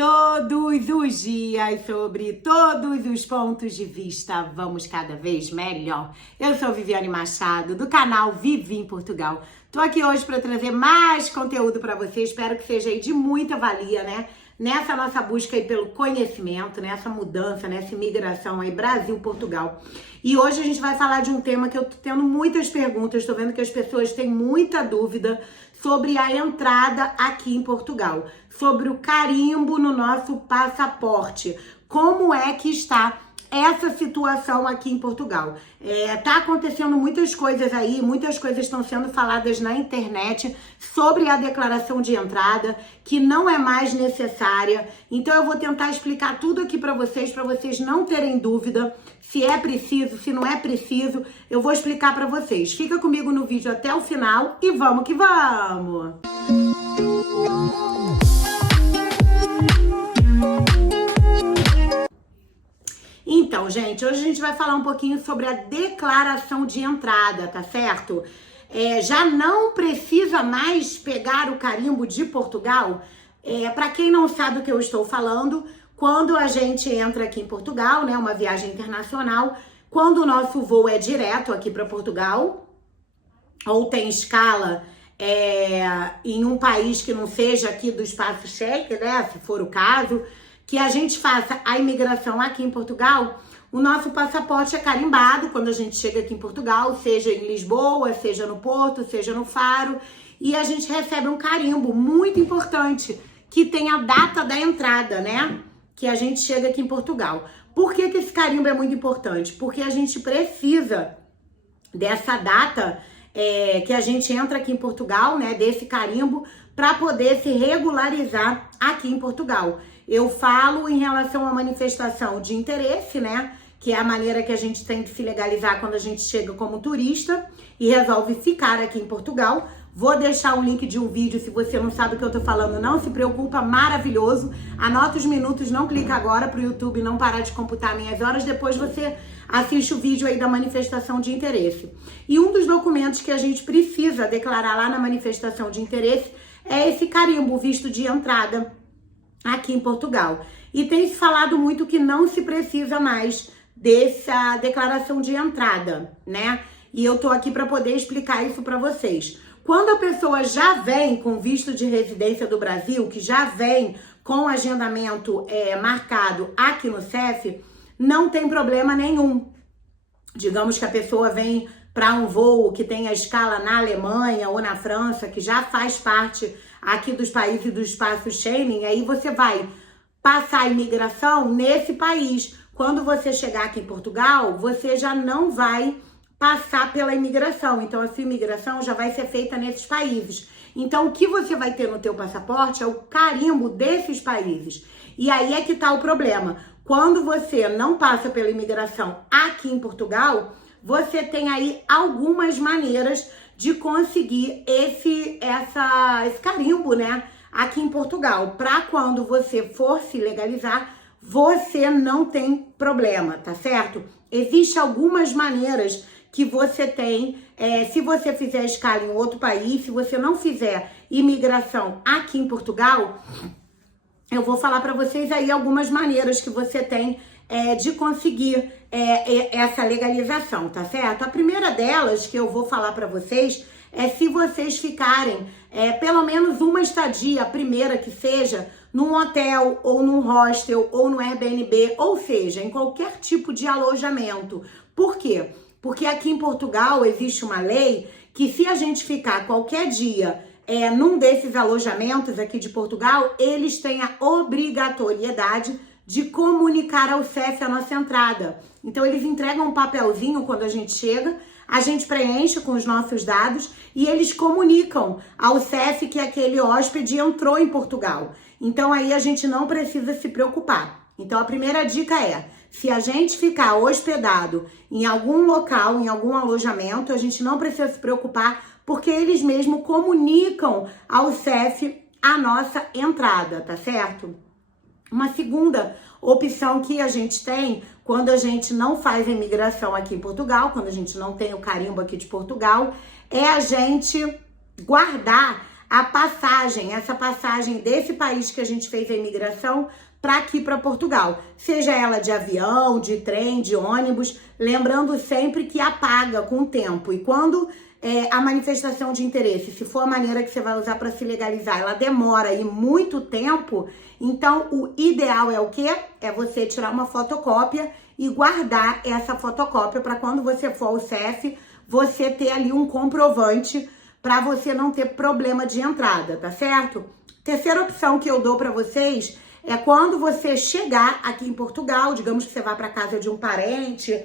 Todos os dias, sobre todos os pontos de vista, vamos cada vez melhor. Eu sou Viviane Machado, do canal Vivi em Portugal. Tô aqui hoje para trazer mais conteúdo para você, espero que seja aí de muita valia, né? Nessa nossa busca aí pelo conhecimento, nessa mudança, nessa imigração aí Brasil-Portugal. E hoje a gente vai falar de um tema que eu tô tendo muitas perguntas, tô vendo que as pessoas têm muita dúvida sobre a entrada aqui em Portugal, sobre o carimbo no nosso passaporte. Como é que está essa situação aqui em Portugal? Tá acontecendo muitas coisas aí, muitas coisas estão sendo faladas na internet sobre a declaração de entrada, que não é mais necessária. Então eu vou tentar explicar tudo aqui para vocês não terem dúvida se é preciso, se não é preciso. Eu vou explicar para vocês. Fica comigo no vídeo até o final e vamos que vamos! Então, gente, hoje a gente vai falar um pouquinho sobre a declaração de entrada, tá certo? Já não precisa mais pegar o carimbo de Portugal. Para quem não sabe o que eu estou falando, quando a gente entra aqui em Portugal, né, uma viagem internacional, quando o nosso voo é direto aqui para Portugal, ou tem escala em um país que não seja aqui do espaço Schengen, né, se for o caso, que a gente faça a imigração aqui em Portugal, o nosso passaporte é carimbado quando a gente chega aqui em Portugal, seja em Lisboa, seja no Porto, seja no Faro, e a gente recebe um carimbo muito importante, que tem a data da entrada, né? Que a gente chega aqui em Portugal. Por que esse carimbo é muito importante? Porque a gente precisa dessa data que a gente entra aqui em Portugal, né? Desse carimbo, para poder se regularizar aqui em Portugal. Eu falo em relação à manifestação de interesse, né? Que é a maneira que a gente tem de se legalizar quando a gente chega como turista e resolve ficar aqui em Portugal. Vou deixar um link de um vídeo, se você não sabe o que eu tô falando, não se preocupa, maravilhoso. Anota os minutos, não clica agora pro YouTube não parar de computar minhas horas, depois você assiste o vídeo aí da manifestação de interesse. E um dos documentos que a gente precisa declarar lá na manifestação de interesse é esse carimbo, visto de entrada aqui em Portugal. E tem se falado muito que não se precisa mais dessa declaração de entrada, né? E eu tô aqui para poder explicar isso para vocês. Quando a pessoa já vem com visto de residência do Brasil, que já vem com agendamento marcado aqui no CEF, não tem problema nenhum. Digamos que a pessoa vem para um voo que tem a escala na Alemanha ou na França, que já faz parte aqui dos países do espaço Schengen, aí você vai passar a imigração nesse país. Quando você chegar aqui em Portugal, você já não vai passar pela imigração. Então, a sua imigração já vai ser feita nesses países. Então, o que você vai ter no teu passaporte é o carimbo desses países. E aí é que tá o problema. Quando você não passa pela imigração aqui em Portugal, você tem aí algumas maneiras de conseguir esse carimbo, né, aqui em Portugal. Para quando você for se legalizar, você não tem problema, tá certo? Existem algumas maneiras que você tem, se você fizer escala em outro país, se você não fizer imigração aqui em Portugal, eu vou falar para vocês aí algumas maneiras que você tem de conseguir essa legalização, tá certo? A primeira delas que eu vou falar para vocês é se vocês ficarem pelo menos uma estadia, a primeira que seja, num hotel ou num hostel ou no Airbnb, ou seja, em qualquer tipo de alojamento. Por quê? Porque aqui em Portugal existe uma lei que se a gente ficar qualquer dia num desses alojamentos aqui de Portugal, eles têm a obrigatoriedade de comunicar ao CEF a nossa entrada. Então, eles entregam um papelzinho quando a gente chega, a gente preenche com os nossos dados e eles comunicam ao CEF que aquele hóspede entrou em Portugal. Então, aí a gente não precisa se preocupar. Então, a primeira dica é, se a gente ficar hospedado em algum local, em algum alojamento, a gente não precisa se preocupar, porque eles mesmos comunicam ao CEF a nossa entrada, tá certo? Uma segunda opção que a gente tem quando a gente não faz a imigração aqui em Portugal, quando a gente não tem o carimbo aqui de Portugal, é a gente guardar a passagem, essa passagem desse país que a gente fez a imigração para aqui, para Portugal. Seja ela de avião, de trem, de ônibus, lembrando sempre que apaga com o tempo. E quando a manifestação de interesse, se for a maneira que você vai usar para se legalizar, ela demora aí muito tempo, então o ideal é o quê? É você tirar uma fotocópia e guardar essa fotocópia para quando você for ao CEF, você ter ali um comprovante para você não ter problema de entrada, tá certo? Terceira opção que eu dou para vocês é quando você chegar aqui em Portugal, digamos que você vá para casa de um parente,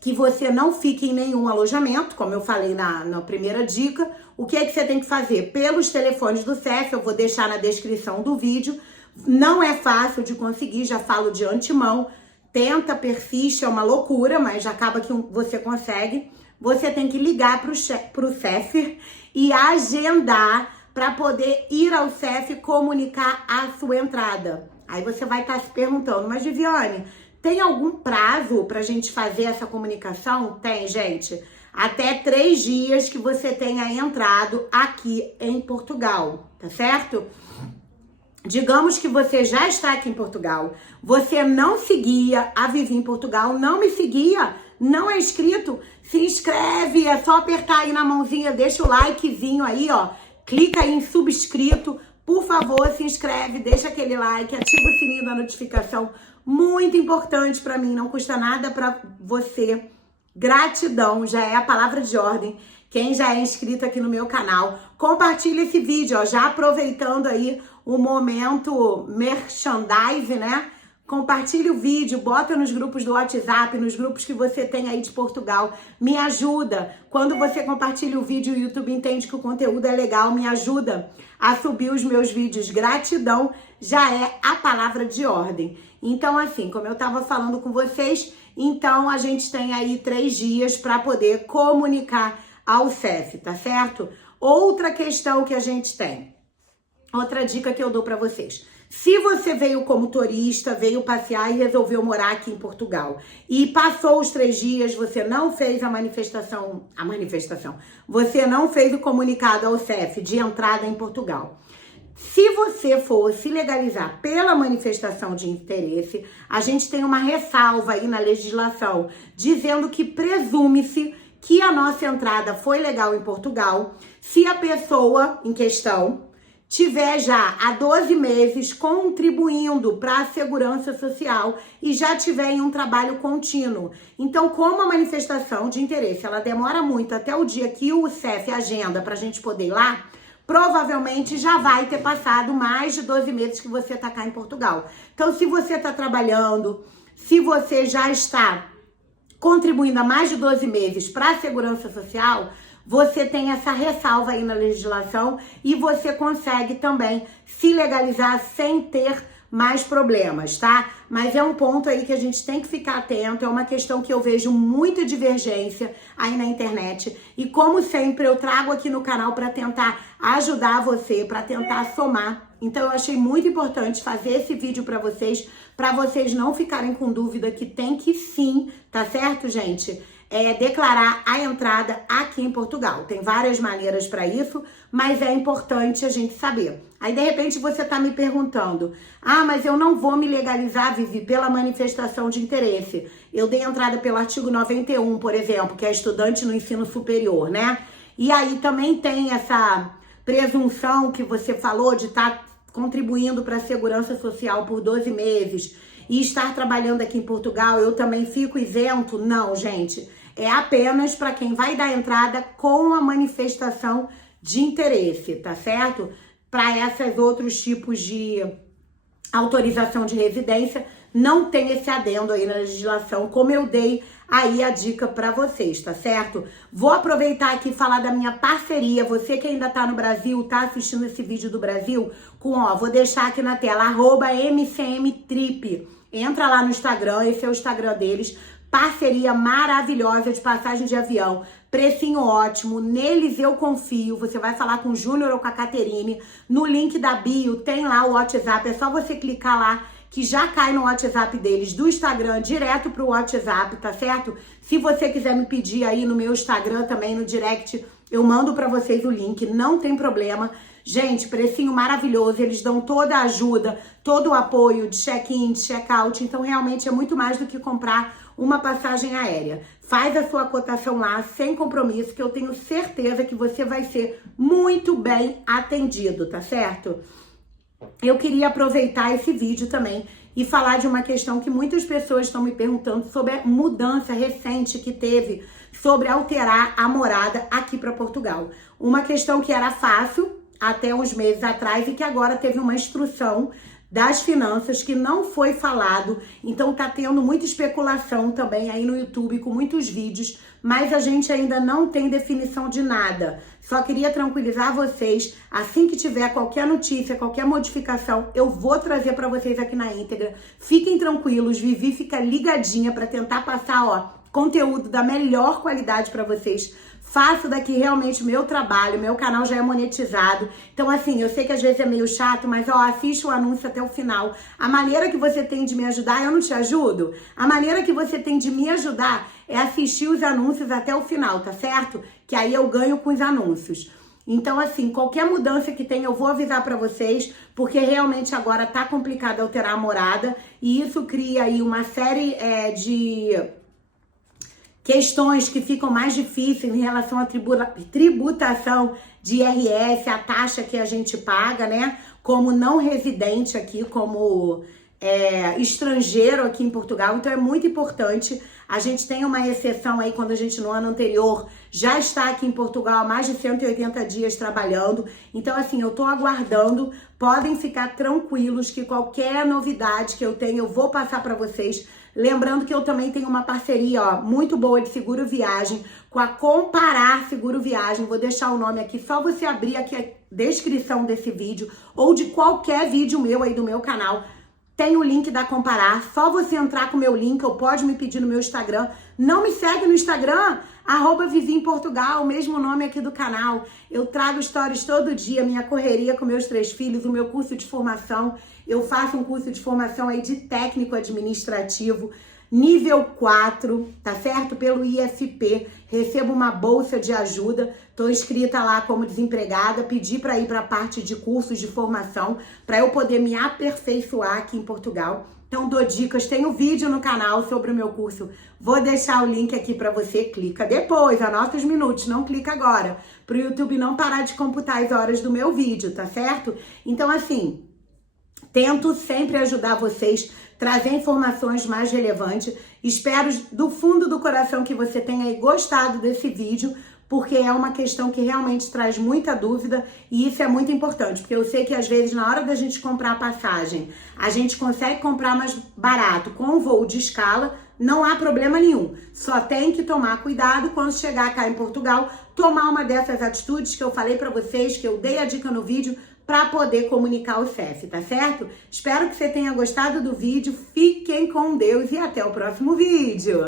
que você não fique em nenhum alojamento, como eu falei na primeira dica. O que é que você tem que fazer? Pelos telefones do CEF, eu vou deixar na descrição do vídeo. Não é fácil de conseguir, já falo de antemão. Tenta, persiste, é uma loucura, mas acaba que você consegue. Você tem que ligar pro CEF e agendar para poder ir ao CEF e comunicar a sua entrada. Aí você vai estar se perguntando, mas Viviane, tem algum prazo pra gente fazer essa comunicação? Tem, gente. Até 3 dias que você tenha entrado aqui em Portugal, tá certo? Digamos que você já está aqui em Portugal, você não seguia a Vivi em Portugal, não me seguia, não é inscrito, se inscreve, é só apertar aí na mãozinha, deixa o likezinho aí, ó, clica aí em subscrito, por favor, se inscreve, deixa aquele like, ativa o sininho da notificação, muito importante para mim, não custa nada para você. Gratidão, já é a palavra de ordem. Quem já é inscrito aqui no meu canal, compartilha esse vídeo, ó, já aproveitando aí o momento merchandise, né? Compartilha o vídeo, bota nos grupos do WhatsApp, nos grupos que você tem aí de Portugal. Me ajuda. Quando você compartilha o vídeo, o YouTube entende que o conteúdo é legal, me ajuda a subir os meus vídeos. Gratidão, já é a palavra de ordem. Então, assim, como eu estava falando com vocês, então a gente tem aí 3 dias para poder comunicar ao CEF, tá certo? Outra questão que a gente tem, outra dica que eu dou para vocês. Se você veio como turista, veio passear e resolveu morar aqui em Portugal e passou os 3 dias, você não fez a manifestação, você não fez o comunicado ao CEF de entrada em Portugal. Se você for se legalizar pela manifestação de interesse, a gente tem uma ressalva aí na legislação dizendo que presume-se que a nossa entrada foi legal em Portugal se a pessoa em questão tiver já há 12 meses contribuindo para a segurança social e já tiver em um trabalho contínuo. Então, como a manifestação de interesse ela demora muito até o dia que o CEF agenda para a gente poder ir lá, provavelmente já vai ter passado mais de 12 meses que você está cá em Portugal. Então, se você está trabalhando, se você já está contribuindo há mais de 12 meses para a segurança social, você tem essa ressalva aí na legislação e você consegue também se legalizar sem ter mais problemas, tá? Mas é um ponto aí que a gente tem que ficar atento, é uma questão que eu vejo muita divergência aí na internet e como sempre eu trago aqui no canal para tentar ajudar você, para tentar somar. Então eu achei muito importante fazer esse vídeo para vocês não ficarem com dúvida que tem que sim, tá certo, gente? Declarar a entrada aqui em Portugal. Tem várias maneiras para isso, mas é importante a gente saber. Aí, de repente, você tá me perguntando, mas eu não vou me legalizar, Vivi, pela manifestação de interesse. Eu dei entrada pelo artigo 91, por exemplo, que é estudante no ensino superior, né? E aí também tem essa presunção que você falou de estar contribuindo para a segurança social por 12 meses e estar trabalhando aqui em Portugal, eu também fico isento? Não, gente. É apenas para quem vai dar entrada com a manifestação de interesse, tá certo? Para esses outros tipos de autorização de residência, não tem esse adendo aí na legislação, como eu dei aí a dica para vocês, tá certo? Vou aproveitar aqui e falar da minha parceria, você que ainda tá no Brasil, tá assistindo esse vídeo do Brasil, vou deixar aqui na tela, @MCMTrip. Entra lá no Instagram, esse é o Instagram deles, parceria maravilhosa de passagem de avião, precinho ótimo, neles eu confio, você vai falar com o Júnior ou com a Caterine, no link da bio tem lá o WhatsApp, é só você clicar lá que já cai no WhatsApp deles, do Instagram direto pro WhatsApp, tá certo? Se você quiser me pedir aí no meu Instagram também, no direct, eu mando para vocês o link, não tem problema. Gente, precinho maravilhoso, eles dão toda a ajuda, todo o apoio de check-in, de check-out, então realmente é muito mais do que comprar uma passagem aérea. Faz a sua cotação lá, sem compromisso, que eu tenho certeza que você vai ser muito bem atendido, tá certo? Eu queria aproveitar esse vídeo também e falar de uma questão que muitas pessoas estão me perguntando sobre a mudança recente que teve sobre alterar a morada aqui para Portugal. Uma questão que era fácil até uns meses atrás e que agora teve uma instrução das finanças que não foi falado, então tá tendo muita especulação também aí no YouTube com muitos vídeos, mas a gente ainda não tem definição de nada. Só queria tranquilizar vocês, assim que tiver qualquer notícia, qualquer modificação, eu vou trazer para vocês aqui na íntegra. Fiquem tranquilos, Vivi fica ligadinha para tentar passar, ó, conteúdo da melhor qualidade para vocês. Faço daqui realmente meu trabalho, meu canal já é monetizado. Então, assim, eu sei que às vezes é meio chato, mas, ó, assiste o anúncio até o final. A maneira que você tem de me ajudar, eu não te ajudo? A maneira que você tem de me ajudar é assistir os anúncios até o final, tá certo? Que aí eu ganho com os anúncios. Então, assim, qualquer mudança que tem, eu vou avisar pra vocês, porque realmente agora tá complicado alterar a morada. E isso cria aí uma série de questões que ficam mais difíceis em relação à tributação de IRS, a taxa que a gente paga, né? Como não residente aqui, como estrangeiro aqui em Portugal. Então é muito importante. A gente tem uma exceção aí quando a gente no ano anterior já está aqui em Portugal há mais de 180 dias trabalhando. Então assim, eu tô aguardando. Podem ficar tranquilos que qualquer novidade que eu tenho, eu vou passar para vocês. Lembrando que eu também tenho uma parceria, ó, muito boa de seguro viagem com a Comparar Seguro Viagem. Vou deixar o nome aqui, só você abrir aqui a descrição desse vídeo ou de qualquer vídeo meu aí do meu canal. Tem o link da Comparar, só você entrar com o meu link, ou pode me pedir no meu Instagram. Não me segue no Instagram? @Vivi em Portugal, o mesmo nome aqui do canal. Eu trago stories todo dia, minha correria com meus 3 filhos, o meu curso de formação. Eu faço um curso de formação aí de técnico administrativo, nível 4, tá certo? Pelo IFP, recebo uma bolsa de ajuda, tô inscrita lá como desempregada, pedi para ir para a parte de cursos de formação, para eu poder me aperfeiçoar aqui em Portugal. Então dou dicas, tenho vídeo no canal sobre o meu curso, vou deixar o link aqui para você, clica depois, anota os minutos, não clica agora, pro YouTube não parar de computar as horas do meu vídeo, tá certo? Então assim, tento sempre ajudar vocês, trazer informações mais relevantes. Espero do fundo do coração que você tenha gostado desse vídeo, porque é uma questão que realmente traz muita dúvida e isso é muito importante, porque eu sei que às vezes na hora da gente comprar a passagem, a gente consegue comprar mais barato com o voo de escala, não há problema nenhum. Só tem que tomar cuidado quando chegar cá em Portugal, tomar uma dessas atitudes que eu falei pra vocês, que eu dei a dica no vídeo, para poder comunicar o CEF, tá certo? Espero que você tenha gostado do vídeo, fiquem com Deus e até o próximo vídeo!